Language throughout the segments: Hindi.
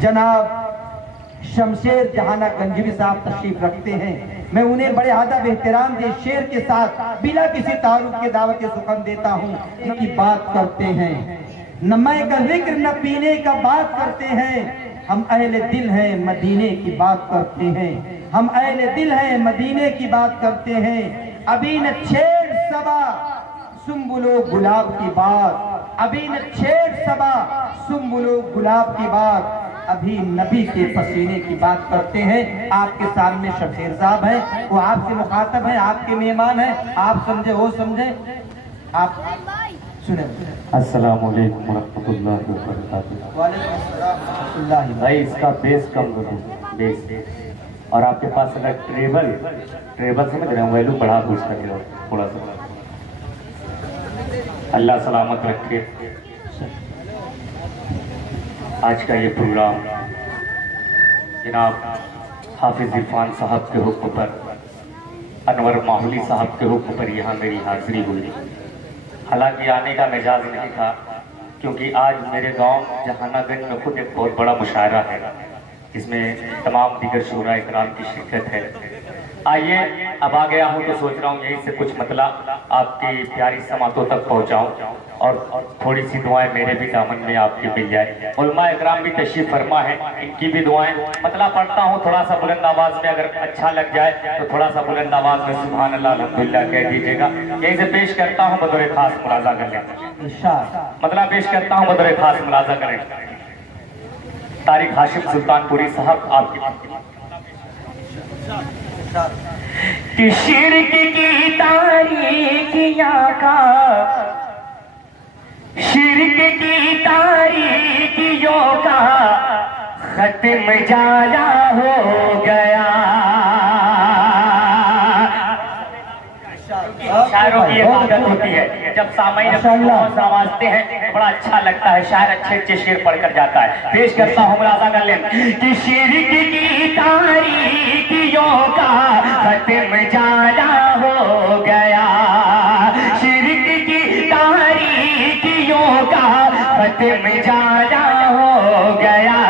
जनाब शमशेर जहाना गंजवी साहब तशरीफ रखते हैं। मैं उन्हें बड़े अदब एहतराम के शेर के साथ बिना किसी तारुफ के दावत सुखम देता हूँ। इनकी बात करते हैं, न मैं का जिक्र न पीने का बात करते हैं। हम अहले दिल हैं मदीने की बात करते हैं। हम अहले दिल हैं मदीने की बात करते हैं। अभी न छेड़ सबा सुम्बुलो गुलाब की बात, अभी न छेड़ सबा सुम्बुलो गुलाब की बात। अभी नबी के पसीने की बात करते हैं। आपके सामने शमशेर साहब हैं, वो आपसे मुखातब हैं, आपके मेहमान हैं। आप समझे हो समझे, आप सुने। अस्सलाम वालेकुम रहमतुल्लाहि व बरकातुहू। वालेकुम अस्सलाम रहमतुल्लाहि। भाई इसका बेस कम करो, बेस। और आपके पास अगर ट्रेबल समझ रहे हो, वैल्यू बढ़ा दो उसका थोड़ा सा। अल्लाह सलामत रखे। आज का ये प्रोग्राम जनाब हाफिज इरफान साहब के हुक्म पर, अनवर माहौली साहब के हुक्म पर यहाँ मेरी हाजिरी हुई। हालांकि आने का मिजाज नहीं था, क्योंकि आज मेरे गांव जहानागंज में खुद एक बहुत बड़ा मुशायरा है, जिसमें तमाम दीगर शुरा इकराम की शिरकत है। आइए, अब आ गया हूँ तो सोच रहा हूँ यहीं से कुछ मतलब आपकी प्यारी समातों तक पहुँचाऊँ, और थोड़ी सी दुआएं मेरे भी दामन में आपकी मिल जाए। उलमा इकराम भी तशरीफ फरमा है, इनकी भी दुआएं मतलब पढ़ता हूँ थोड़ा सा बुलंद आवाज में। अगर अच्छा लग जाए तो थोड़ा सा बुलंद आवाज में सुभान अल्लाह अल्हम्दुलिल्लाह कह दीजिएगा। यहीं से पेश करता हूँ, बतौर खास मुलाजा कर लें। मतलब पेश करता हूँ बतौर खास मुलाजा करें। तारिक हाशिम सुल्तानपुरी साहब आपकी कि शिर्क की तारीकियां का, शिर्क की तारीकियों का खत्म जाला हो गया। शायरों की एक आदत होती है, जब सामईन नवाजते हैं तो बड़ा अच्छा लगता है, शायर अच्छे अच्छे शेर पढ़कर जाता है। पेश करता हूँ, मुलाजा कर लें कि शिर्क की तारीकियों का खत्म जाला हो गया। शिर्क की तारीकियों का खत्म जाला हो गया।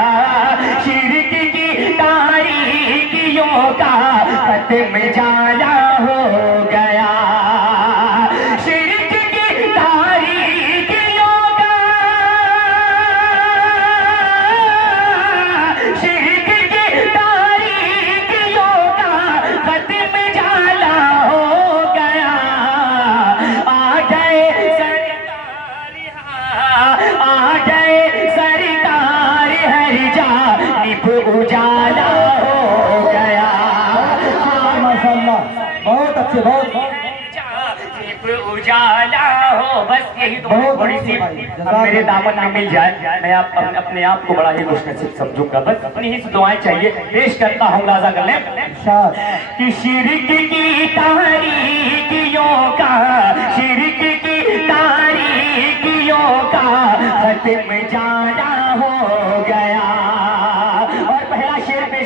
शिर्क की तारीकियों का खत्म जाला हो गया। उजाला हो गया। माशाअल्लाह, बहुत अच्छे, बहुत उजाला हो। बस यही तो थोड़ी सी मेरे दामन में मिल जाए, मैं अपने आप को बड़ा ही खुशनसीब समझूंगा। बस अपनी ही दुआएं चाहिए। पेश करता हूँ, मुलाजा कर लें कि शिर्क की तारीकियों का, शिर्क की तारीकियों का खत्म जाला हो गया।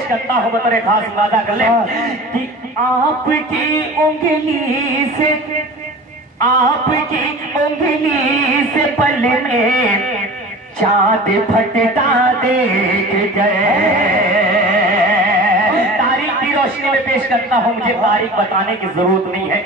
करता हूँ बतौर खास वादा कर ले कि आपकी उंगली से, आपकी उंगली से पल में चाँद फटता देख गए। तारीख की रोशनी में पेश करता हूँ, मुझे तारीख बताने की जरूरत नहीं है,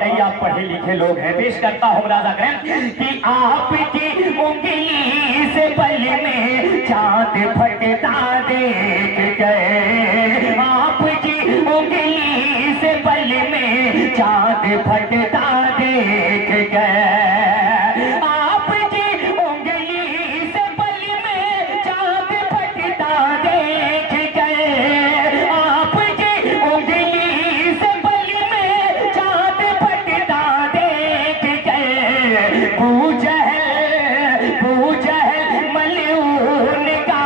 कई आप पढ़े लिखे लोग हैं। पेश करता हूँ, मुलाजा करें कि आपकी उंगली से पल में चाँद फटता देख गए। आपकी उंगली से पल में चाँद फटता देख गए। आपकी उंगली से पल में चाँद फटता देख गए। आपकी उंगली से पल में चाँद फटता देख गए। बूजहल मलऊन का,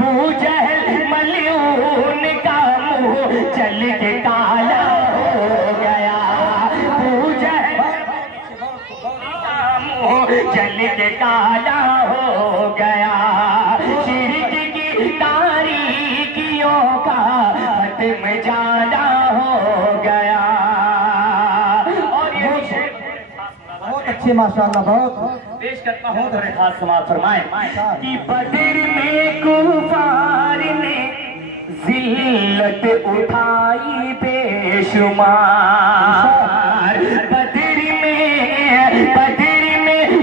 बूजहल मलऊन का मुँह जल के काला हो गया। बूजहल मुँह जल के काला हो गया। शिर्क की तारीकियों का खत्म जाला हो गया। और ये अच्छे माशाल्लाह, बहुत पेश करता हूँ बड़े खास समाज फरमाए कि बदर में कुफार ने जिल्लत उठाई बेशुमार, बदर में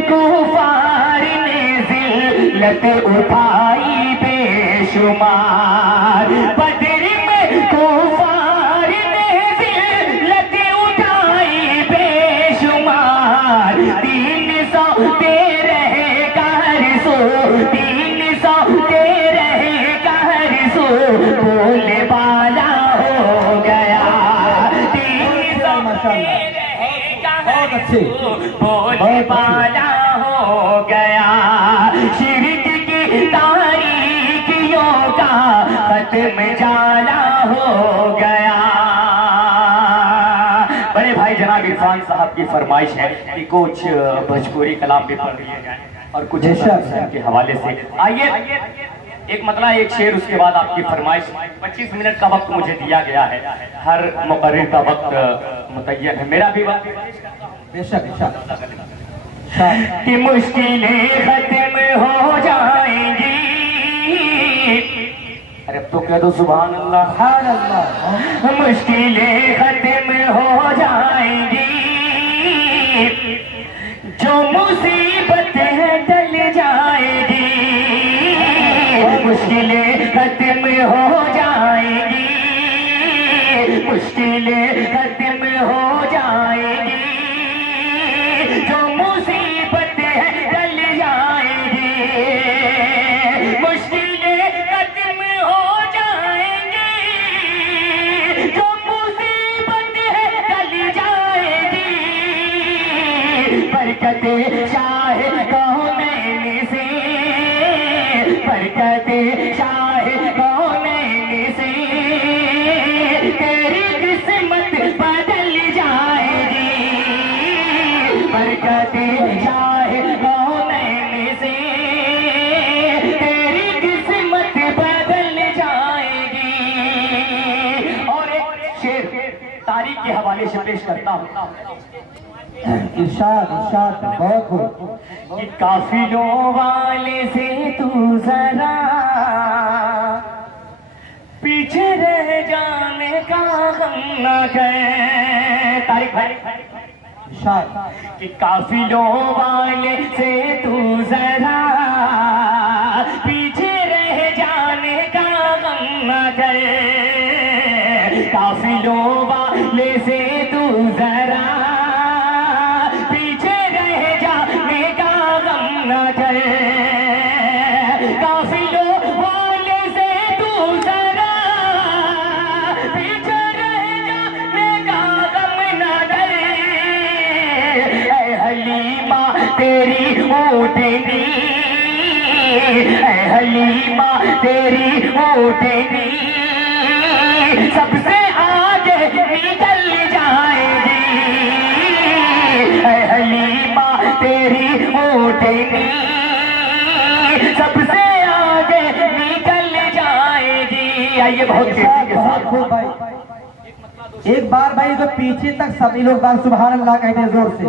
कुफार ने जिल्लत उठाई बेशुमार, बदर में कुफार ने जिल्लत उठाई बेशुमार, 300 दे रहे कहर सो, 300 दे रहे कहर सो, बोले बाला हो गया, 300 दे रहे कहर सो, बोले बाला हो गया, शिरक की तारीकियों का खत्म जाला हो गया। बड़े भाई जनाब इरफान साहब की फरमाइश है कि कुछ भोजपुरी कलाम भी पढ़ दिए जाए और कुछ के हवाले से। आइए एक मतलब एक शेर, उसके बाद आपकी फरमाइश। 25 मिनट का वक्त मुझे दिया गया है, हर मुकर्रिर का वक्त मुतय्यन है, मेरा भी वक्त बेशक कि मुश्किलें खत्म हो जाएंगी। अरे अब तो कह दो सुभान अल्लाह, सुभान अल्लाह। मुश्किलें खत्म हो जाएंगी, जो मुसीबतें टल जाएगी, मुश्किलें खत्म हो जाएगी, मुश्किलें खत्म हो जाएगी, जो मुसीबतें टल जाएगी, मुश्किलें खत्म हो जाएंगी, जो मुसीबतें टल जाएगी, बरकते शाह कौनैन से, बरकते शाह कौनैन से, तेरी किस्मत बदल जाएगी, बरकते शाह कौनैन से, तेरी किस्मत बदल जाएगी। और एक शेर तारीख के हवाले से पेश करता हूँ इरशाद इरशाद बहुत खूब। कि काफिलों वाले से तू जरा पीछे रह जाने का गम न कर। तारीख भाई इरशाद कि काफिलों वाले से तू जरा पीछे रह जाने का गम न कर, काफिलों वाले से तू जरा पीछे रह जाने का गम न कर, काफिलों वाले से तू जरा पीछे रह जाने का गम न कर। ऐ हलीमा तेरी ऊँटनी, ऐ हलीमा तेरी ऊँटनी सबसे आगे निकल जाएगी, ऐ हलीमा तेरी ऊँटनी सबसे आगे निकल जाएगी। आइए बहुत तेजी के साथ खूब भाई। एक बार भाई तो पीछे तक सभी लोग बार सुभान अल्लाह कहते हैं जोर से।